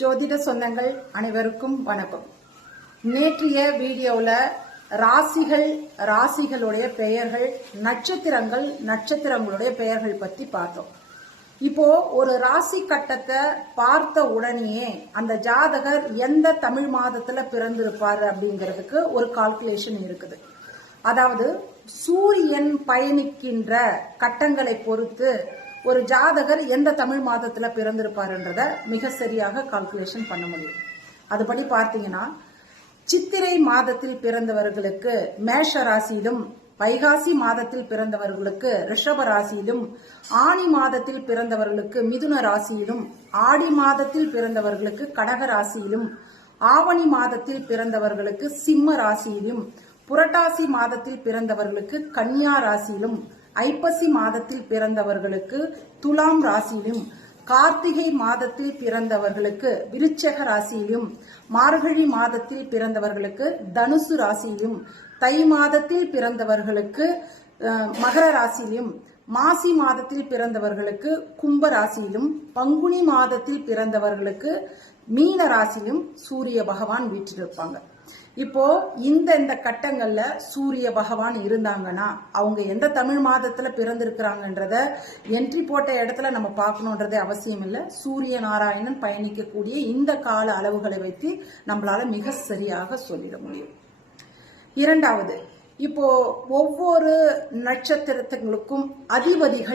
ஜோதிட சொந்தங்கள் அனைவருக்கும் வணக்கம். நேற்றைய வீடியோவில் ராசிகளுடைய பெயர்கள், நட்சத்திரங்களுடைய பெயர்கள் பற்றி பார்த்தோம். இப்போ ஒரு ராசி கட்டத்தை பார்த்த உடனேயே அந்த ஜாதகர் எந்த தமிழ் மாதத்துல பிறந்திருப்பாரு அப்படிங்கிறதுக்கு ஒரு கால்குலேஷன் இருக்குது. அதாவது சூரியன் பயணிக்கின்ற கட்டங்களை பொறுத்து ஒரு ஜாதகர் எந்த தமிழ் மாதத்துல பிறந்திருப்பாருன்றத மிக சரியாக கால்குலேஷன் பண்ண முடியும். அதுபடி பார்த்தீங்கன்னா, சித்திரை மாதத்தில் பிறந்தவர்களுக்கு மேஷ ராசியிலும், வைகாசி மாதத்தில் பிறந்தவர்களுக்கு ரிஷப ராசியிலும், ஆனி மாதத்தில் பிறந்தவர்களுக்கு மிதுன ராசியிலும், ஆடி மாதத்தில் பிறந்தவர்களுக்கு கடக ராசியிலும், ஆவணி மாதத்தில் பிறந்தவர்களுக்கு சிம்ம ராசியிலும், புரட்டாசி மாதத்தில் பிறந்தவர்களுக்கு கன்னியா ராசியிலும், ஐப்பசி மாதத்தில் பிறந்தவர்களுக்கு துலாம் ராசியிலும், கார்த்திகை மாதத்தில் பிறந்தவர்களுக்கு விருச்சக ராசியிலும், மார்கழி மாதத்தில் பிறந்தவர்களுக்கு தனுசு ராசியிலும், தை மாதத்தில் பிறந்தவர்களுக்கு மகர ராசியிலும், மாசி மாதத்தில் பிறந்தவர்களுக்கு கும்ப ராசியிலும், பங்குனி மாதத்தில் பிறந்தவர்களுக்கு மீன ராசியிலும் சூரிய பகவான் வீற்றிருப்பாங்க. இப்போ இந்த கட்டங்கள்ல சூரிய பகவான் இருந்தாங்கன்னா அவங்க எந்த தமிழ் மாதத்துல பிறந்திருக்கிறாங்கன்றத என்ட்ரி போட்ட இடத்துல நம்ம பார்க்கணுன்றதே அவசியம் இல்லை. சூரிய நாராயணன் பயணிக்கக்கூடிய இந்த கால அளவுகளை வைத்து நம்மளால மிக சரியாக சொல்லிட முடியும். இரண்டாவது, இப்போ ஒவ்வொரு நட்சத்திரங்களுக்கும் அதிபதிகள்